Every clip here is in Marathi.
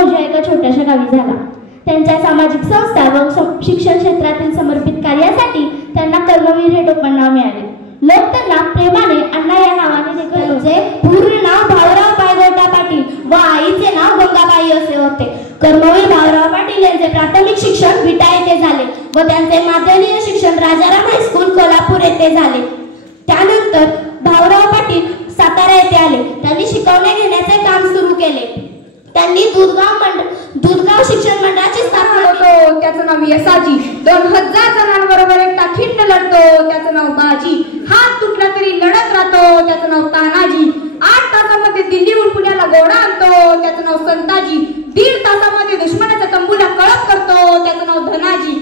मौजा एका छोट्याशा गावी झाला. त्यांच्या सामाजिक संस्था व शिक्षण क्षेत्रातील समर्पित कार्यासाठी त्यांना कर्मवीर हे टोपण नाव मिळाले. लोक त्यांना प्रेमाने अण्णा या नावाने देखील. त्यांचे पूर्ण नाव भाऊराव पायगोटा पाटील व आईचे नाव गंगाबाई असे होते. कर्मवीर भाऊराव पाटील यांचे प्राथमिक शिक्षण विटा येथे झाले व त्यांचे माध्यमिक शिक्षण राजाराम हायस्कूल कोल्हापूर येथे झाले. त्यानंतर भाऊराव पाटील सातारा येथे आले. त्यांनी शिकवणे घेण्याचे काम सुरू केले. त्यांनी दूधगाव शिक्षण मंडळाची स्थापना होतो त्याचं नाव यसाजी. 2000 जणांबरोबर एकटा खिंड लढतो त्याचं नाव बाजी. हात तुटला तरी लढत राहतो त्याचं नाव तानाजी. 8 तासामध्ये दिल्लीहून पुण्याला घोडा आणतो त्याचं नाव संताजी. 1.5 तासामध्ये दुश्मनाच्या तंबूला कळप करतो त्याचं नाव धनाजी.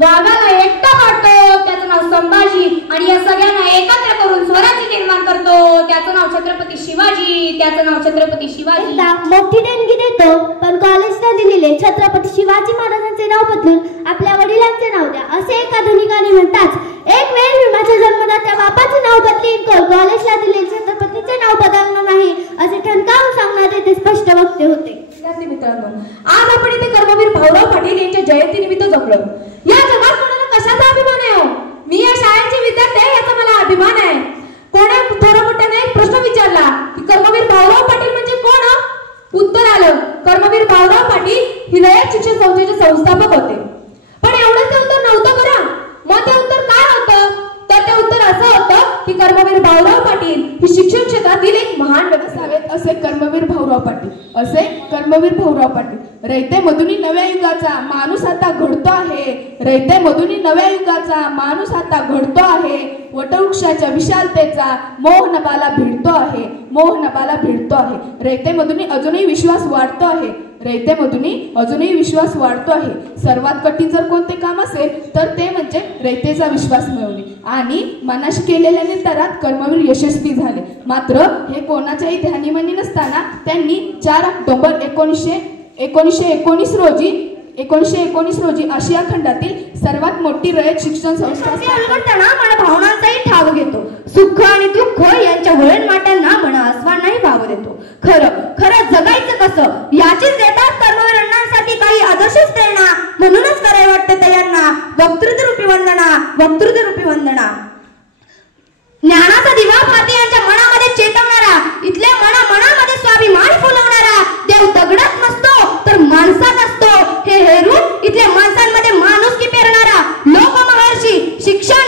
वाघाला एकटा काढतो त्याचं नाव संभाजी. आणि या सगळ्यांना एकत्र करून स्वराज्य निर्माण करतो त्याचं नाव छत्रपती शिवाजी. त्याचं नाव छत्रपती शिवाजी. मोठी देणगी देतो पण कॉलेजला दिलेले छत्रपती शिवाजी महाराजांचे नाव बदलून आपल्या वडिलांचे नाव द्या असे एका धनिकाने म्हणताच एक वेळ भीमाच्या जन्मदात्या बापाचे नाव बदलीन कॉलेजला दिलेले छत्रपतीचे नाव बदलणार नाही असे ठणकावून सांगणारे ते स्पष्ट वक्ते होते. मित्रांनो, आज आपण इथे कर्मवीर भाऊराव पाटील यांच्या जयंतीनिमित्त जमलो. या जगात कोणाला कशाचा अभिमान आहे हो? मी या शाळेचे विद्यार्थी आहे याचा मला अभिमान आहे. कोणी थोडं मोठ्याने एक प्रश्न विचारला की कर्मवीर भाऊराव पाटील म्हणजे कोण? उत्तर आलं, कर्मवीर भाऊराव पाटील ही रयत शिक्षण संस्थेचे संस्थापक होते. पण एवढं ते उत्तर नव्हतं बरं. मग ते उत्तर काय होतं? तर ते उत्तर असं होतं की कर्मवीर भाऊराव पाटील ही शिक्षण क्षेत्रातील एक महान व्यवस्थावेत असे कर्मवीर भाऊराव पाटील. असे कर्मवीर भाऊराव पाटील. रयते मधुनी नव्या युगाचा माणूस आता घडतो आहे. रयते मधुनी नव्या युगाचा माणूस आता घडतो आहे. वटवृक्षाच्या विशालतेचा मोह नभाला भिडतो आहे. मोह नभाला भिडतो आहे. रयते मधुनी अजूनही विश्वास वाढतो आहे. रयते मधुनी अजूनही विश्वास वाढतो आहे. सर्वात कठीण जर कोणते काम असेल तर ते म्हणजे रयतेचा विश्वास मिळवणे. आणि मनाशी केलेल्या निर्धारात कर्मवीर यशस्वी झाले. मात्र हे कोणाच्याही ध्यानीमनी नसताना त्यांनी 4 ऑक्टोबर 1919 रोजी आशिया खंडातील सर्वात मोठी रयत शिक्षण संस्था म्हणा भावनांचाही ठाव घेतो. सुख आणि दुःख यांच्या वळणमाटांना म्हणा आसवांनाही वाव देतो. खरं जगायचं कसं याचीच देतात कर्मवीर अण्णांसाठी काही आदर्शच प्रेरणा. म्हणूनच करायला वाटतं त्यांना वक्तृत्व रूपी वंदना. ज्ञानाचा दिवा भारतीयांच्या मनामध्ये चेतवणारा, इथल्या मनामध्ये स्वाभिमान फुलवणारा देव दगडात नसतो तर माणसात असतो हे हेरून इथल्या माणसांमध्ये माणुसकी पेरणारा लोकमहर्षी शिक्षण